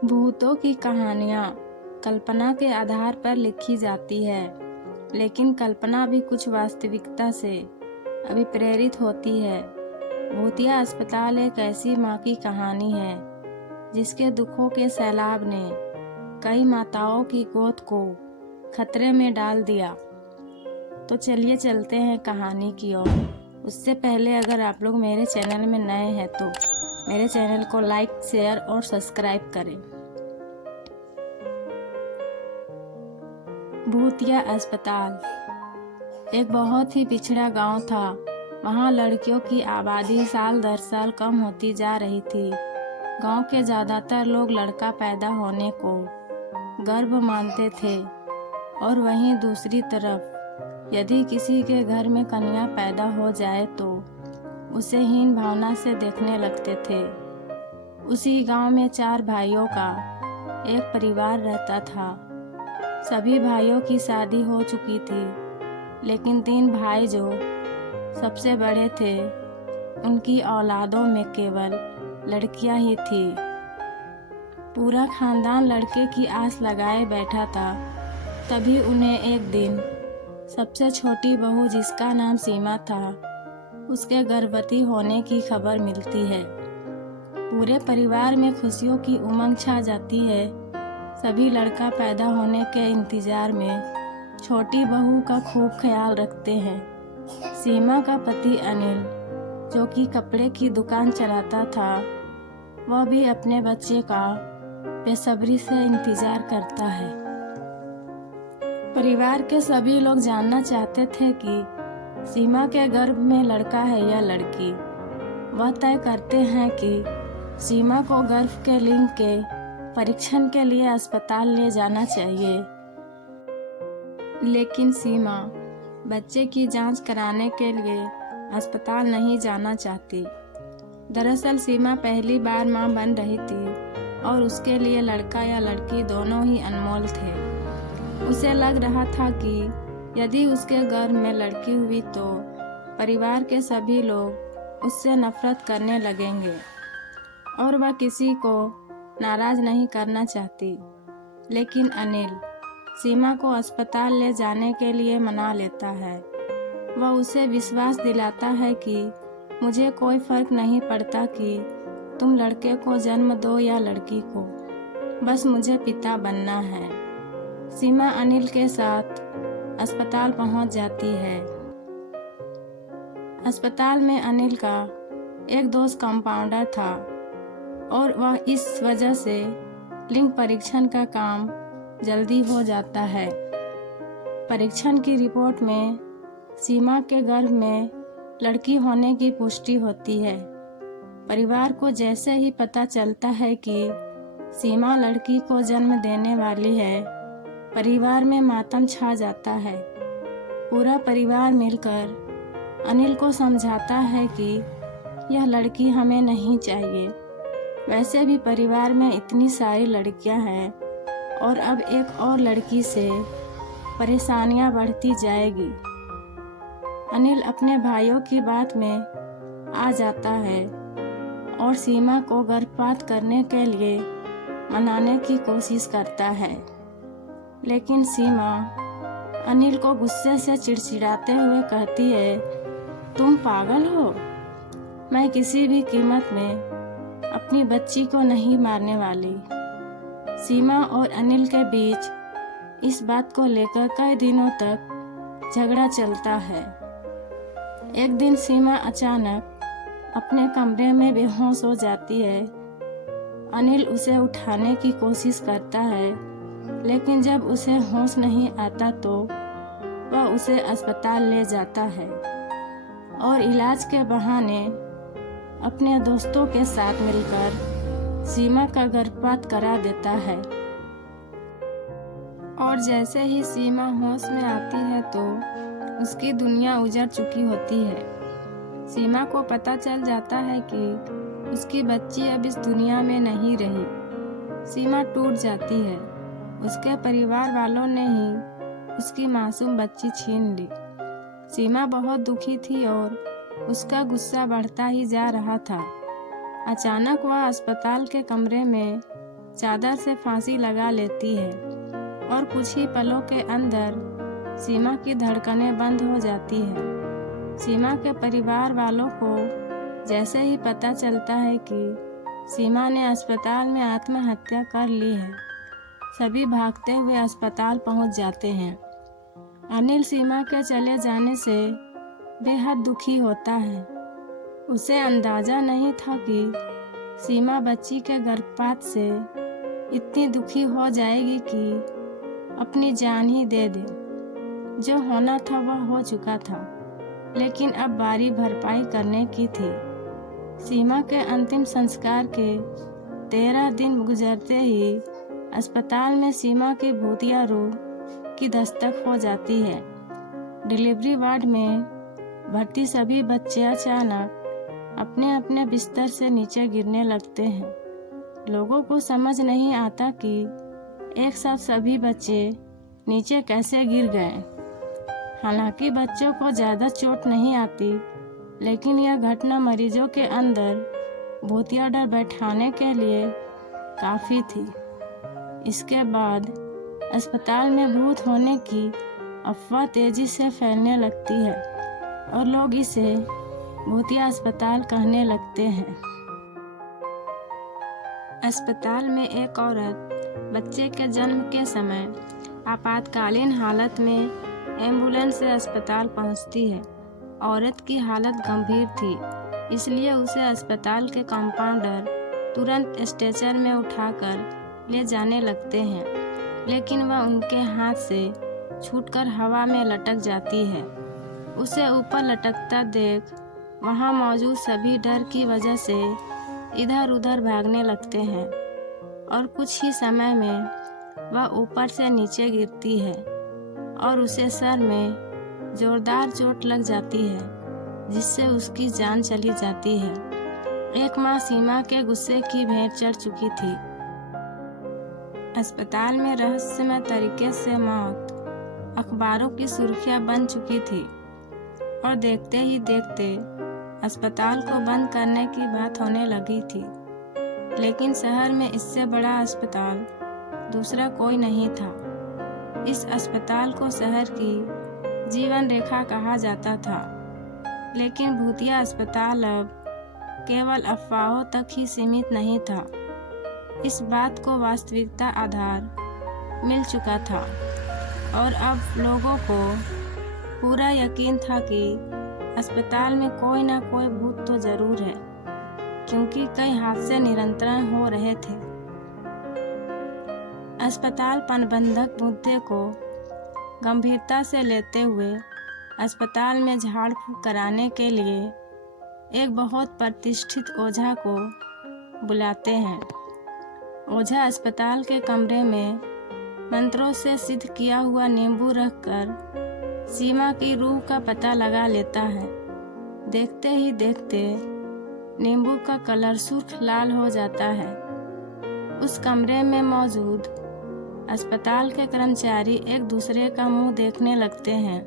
भूतों की कहानियाँ कल्पना के आधार पर लिखी जाती है, लेकिन कल्पना भी कुछ वास्तविकता से अभिप्रेरित होती है। भूतिया अस्पताल एक ऐसी माँ की कहानी है जिसके दुखों के सैलाब ने कई माताओं की गोद को खतरे में डाल दिया। तो चलिए चलते हैं कहानी की ओर। उससे पहले अगर आप लोग मेरे चैनल में नए हैं तो मेरे चैनल को लाइक, शेयर और सब्सक्राइब करें। भूतिया अस्पताल एक बहुत ही पिछड़ा गांव था। वहां लड़कियों की आबादी साल दर साल कम होती जा रही थी। गांव के ज़्यादातर लोग लड़का पैदा होने को गर्व मानते थे और वहीं दूसरी तरफ यदि किसी के घर में कन्या पैदा हो जाए तो उसे हीन भावना से देखने लगते थे। उसी गांव में 4 भाइयों का एक परिवार रहता था। सभी भाइयों की शादी हो चुकी थी, लेकिन 3 भाई जो सबसे बड़े थे उनकी औलादों में केवल लड़कियां ही थी। पूरा खानदान लड़के की आस लगाए बैठा था। तभी उन्हें एक दिन सबसे छोटी बहू, जिसका नाम सीमा था, उसके गर्भवती होने की खबर मिलती है। पूरे परिवार में खुशियों की उमंग छा जाती है। सभी लड़का पैदा होने के इंतजार में छोटी बहू का खूब ख्याल रखते हैं। सीमा का पति अनिल, जो कि कपड़े की दुकान चलाता था, वह भी अपने बच्चे का बेसब्री से इंतजार करता है। परिवार के सभी लोग जानना चाहते थे कि सीमा के गर्भ में लड़का है या लड़की। वह तय करते हैं कि सीमा को गर्भ के लिंग के परीक्षण के लिए अस्पताल ले जाना चाहिए। लेकिन सीमा बच्चे की जांच कराने के लिए अस्पताल नहीं जाना चाहती। दरअसल सीमा पहली बार मां बन रही थी और उसके लिए लड़का या लड़की दोनों ही अनमोल थे। उसे लग रहा था कि यदि उसके गर्भ में लड़की हुई तो परिवार के सभी लोग उससे नफरत करने लगेंगे और वह किसी को नाराज नहीं करना चाहती। लेकिन अनिल सीमा को अस्पताल ले जाने के लिए मना लेता है। वह उसे विश्वास दिलाता है कि मुझे कोई फर्क नहीं पड़ता कि तुम लड़के को जन्म दो या लड़की को, बस मुझे पिता बनना है। सीमा अनिल के साथ अस्पताल पहुंच जाती है। अस्पताल में अनिल का एक दोस्त कंपाउंडर था और वह इस वजह से लिंग परीक्षण का काम जल्दी हो जाता है। परीक्षण की रिपोर्ट में सीमा के गर्भ में लड़की होने की पुष्टि होती है। परिवार को जैसे ही पता चलता है कि सीमा लड़की को जन्म देने वाली है, परिवार में मातम छा जाता है। पूरा परिवार मिलकर अनिल को समझाता है कि यह लड़की हमें नहीं चाहिए। वैसे भी परिवार में इतनी सारी लड़कियां हैं और अब एक और लड़की से परेशानियां बढ़ती जाएगी। अनिल अपने भाइयों की बात में आ जाता है और सीमा को गर्भपात करने के लिए मनाने की कोशिश करता है। लेकिन सीमा अनिल को गुस्से से चिड़चिड़ाते हुए कहती है, तुम पागल हो? मैं किसी भी कीमत में अपनी बच्ची को नहीं मारने वाली। सीमा और अनिल के बीच इस बात को लेकर कई दिनों तक झगड़ा चलता है। एक दिन सीमा अचानक अपने कमरे में बेहोश हो जाती है। अनिल उसे उठाने की कोशिश करता है, लेकिन जब उसे होश नहीं आता तो वह उसे अस्पताल ले जाता है और इलाज के बहाने अपने दोस्तों के साथ मिलकर सीमा का गर्भपात करा देता है। और जैसे ही सीमा होश में आती है तो उसकी दुनिया उजड़ चुकी होती है। सीमा को पता चल जाता है कि उसकी बच्ची अब इस दुनिया में नहीं रही। सीमा टूट जाती है। उसके परिवार वालों ने ही उसकी मासूम बच्ची छीन ली। सीमा बहुत दुखी थी और उसका गुस्सा बढ़ता ही जा रहा था। अचानक वह अस्पताल के कमरे में चादर से फांसी लगा लेती है और कुछ ही पलों के अंदर सीमा की धड़कनें बंद हो जाती है। सीमा के परिवार वालों को जैसे ही पता चलता है कि सीमा ने अस्पताल में आत्महत्या कर ली है, सभी भागते हुए अस्पताल पहुंच जाते हैं। अनिल सीमा के चले जाने से बेहद दुखी होता है। उसे अंदाजा नहीं था कि सीमा बच्ची के गर्भपात से इतनी दुखी हो जाएगी कि अपनी जान ही दे दे। जो होना था वह हो चुका था, लेकिन अब बारी भरपाई करने की थी। सीमा के अंतिम संस्कार के 13 दिन गुजरते ही अस्पताल में सीमा की भूतिया रूह की दस्तक हो जाती है। डिलीवरी वार्ड में भर्ती सभी बच्चे अचानक अपने अपने बिस्तर से नीचे गिरने लगते हैं। लोगों को समझ नहीं आता कि एक साथ सभी बच्चे नीचे कैसे गिर गए। हालांकि बच्चों को ज़्यादा चोट नहीं आती, लेकिन यह घटना मरीजों के अंदर भूतिया डर बैठाने के लिए काफ़ी थी। इसके बाद अस्पताल में भूत होने की अफवाह तेजी से फैलने लगती है और लोग इसे भूतिया अस्पताल कहने लगते हैं। अस्पताल में एक औरत बच्चे के जन्म के समय आपातकालीन हालत में एम्बुलेंस से अस्पताल पहुंचती है। औरत की हालत गंभीर थी, इसलिए उसे अस्पताल के कंपाउंडर तुरंत स्ट्रेचर में उठाकर ले जाने लगते हैं, लेकिन वह उनके हाथ से छूटकर हवा में लटक जाती है। उसे ऊपर लटकता देख वहां मौजूद सभी डर की वजह से इधर उधर भागने लगते हैं और कुछ ही समय में वह ऊपर से नीचे गिरती है और उसे सर में जोरदार चोट लग जाती है, जिससे उसकी जान चली जाती है। एक माँ सीमा के गुस्से की भेंट चढ़ चुकी थी। अस्पताल में रहस्यमय तरीके से मौत अखबारों की सुर्खियां बन चुकी थी और देखते ही देखते अस्पताल को बंद करने की बात होने लगी थी। लेकिन शहर में इससे बड़ा अस्पताल दूसरा कोई नहीं था। इस अस्पताल को शहर की जीवन रेखा कहा जाता था, लेकिन भूतिया अस्पताल अब केवल अफवाहों तक ही सीमित नहीं था। इस बात को वास्तविकता आधार मिल चुका था और अब लोगों को पूरा यकीन था कि अस्पताल में कोई ना कोई भूत तो जरूर है, क्योंकि कई हादसे निरंतर हो रहे थे। अस्पताल प्रबंधक मुद्दे को गंभीरता से लेते हुए अस्पताल में झाड़ फूक कराने के लिए एक बहुत प्रतिष्ठित ओझा को बुलाते हैं। ओझा अस्पताल के कमरे में मंत्रों से सिद्ध किया हुआ नींबू रखकर सीमा की रूह का पता लगा लेता है। देखते ही देखते नींबू का कलर सुर्ख लाल हो जाता है। उस कमरे में मौजूद अस्पताल के कर्मचारी एक दूसरे का मुंह देखने लगते हैं।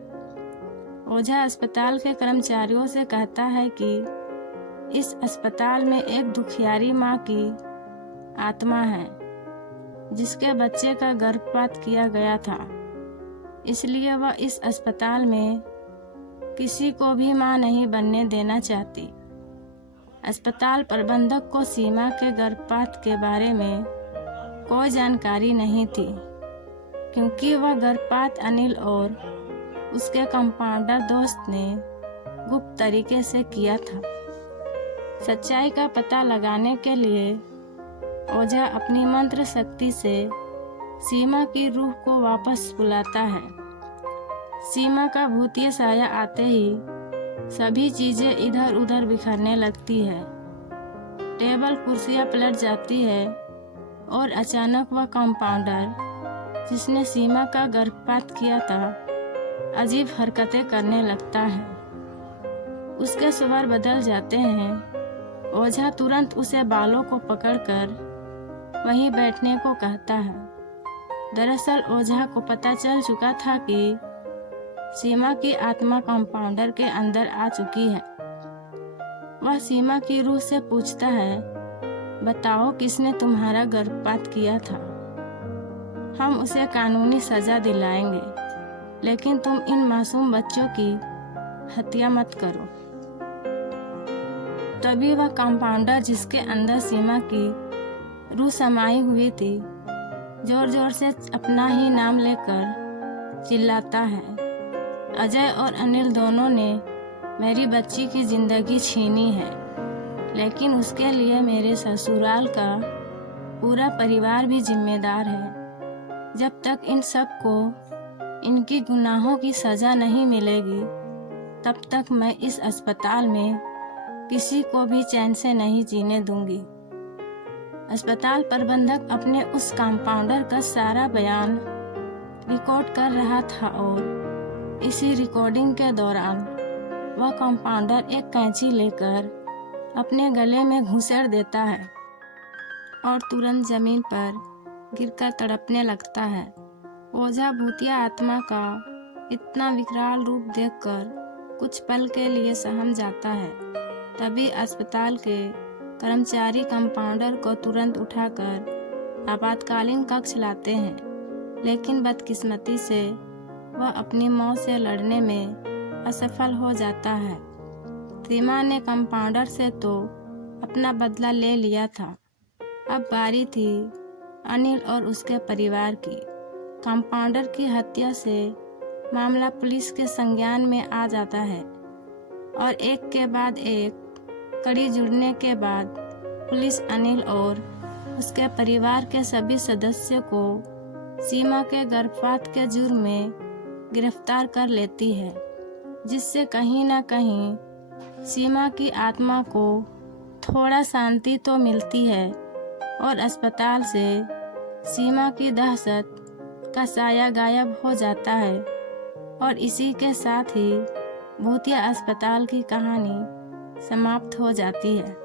ओझा अस्पताल के कर्मचारियों से कहता है कि इस अस्पताल में एक दुखियारी माँ की आत्मा है, जिसके बच्चे का गर्भपात किया गया था, इसलिए वह इस अस्पताल में किसी को भी मां नहीं बनने देना चाहती। अस्पताल प्रबंधक को सीमा के गर्भपात के बारे में कोई जानकारी नहीं थी, क्योंकि वह गर्भपात अनिल और उसके कंपाउंडर दोस्त ने गुप्त तरीके से किया था। सच्चाई का पता लगाने के लिए ओझा अपनी मंत्र शक्ति से सीमा की रूह को वापस बुलाता है। सीमा का भूतिया साया आते ही सभी चीजें इधर उधर बिखरने लगती है। टेबल कुर्सियां पलट जाती है और अचानक वह कंपाउंडर जिसने सीमा का गर्भपात किया था अजीब हरकतें करने लगता है। उसके स्वर बदल जाते हैं। ओझा तुरंत उसे बालों को पकड़कर वहीं बैठने को कहता है। दरअसल ओझा को पता चल चुका था कि सीमा की आत्मा कंपाउंडर के अंदर आ चुकी है। वह सीमा की रूह से पूछता है, बताओ किसने तुम्हारा गर्भपात किया था। हम उसे कानूनी सजा दिलाएंगे, लेकिन तुम इन मासूम बच्चों की हत्या मत करो। तभी वह कंपाउंडर, जिसके अंदर सीमा की रूह समाई हुई थी, जोर जोर से अपना ही नाम लेकर चिल्लाता है, अजय और अनिल दोनों ने मेरी बच्ची की जिंदगी छीनी है, लेकिन उसके लिए मेरे ससुराल का पूरा परिवार भी जिम्मेदार है। जब तक इन सब को इनकी गुनाहों की सज़ा नहीं मिलेगी, तब तक मैं इस अस्पताल में किसी को भी चैन से नहीं जीने दूंगी। अस्पताल प्रबंधक अपने उस कंपाउंडर का सारा बयान रिकॉर्ड कर रहा था और इसी रिकॉर्डिंग के दौरान वह कंपाउंडर एक कैंची लेकर अपने गले में घुसेड़ देता है और तुरंत जमीन पर गिरकर तड़पने लगता है। ओझा भूतिया आत्मा का इतना विकराल रूप देखकर कुछ पल के लिए सहम जाता है। तभी अस्पताल के कर्मचारी कंपाउंडर को तुरंत उठाकर आपातकालीन कक्ष लाते हैं, लेकिन बदकिस्मती से वह अपनी मौत से लड़ने में असफल हो जाता है। सीमा ने कंपाउंडर से तो अपना बदला ले लिया था, अब बारी थी अनिल और उसके परिवार की। कंपाउंडर की हत्या से मामला पुलिस के संज्ञान में आ जाता है और एक के बाद एक कड़ी जुड़ने के बाद पुलिस अनिल और उसके परिवार के सभी सदस्यों को सीमा के गर्भपात के जुर्म में गिरफ्तार कर लेती है, जिससे कहीं ना कहीं सीमा की आत्मा को थोड़ा शांति तो मिलती है और अस्पताल से सीमा की दहशत का साया गायब हो जाता है। और इसी के साथ ही भूतिया अस्पताल की कहानी समाप्त हो जाती है।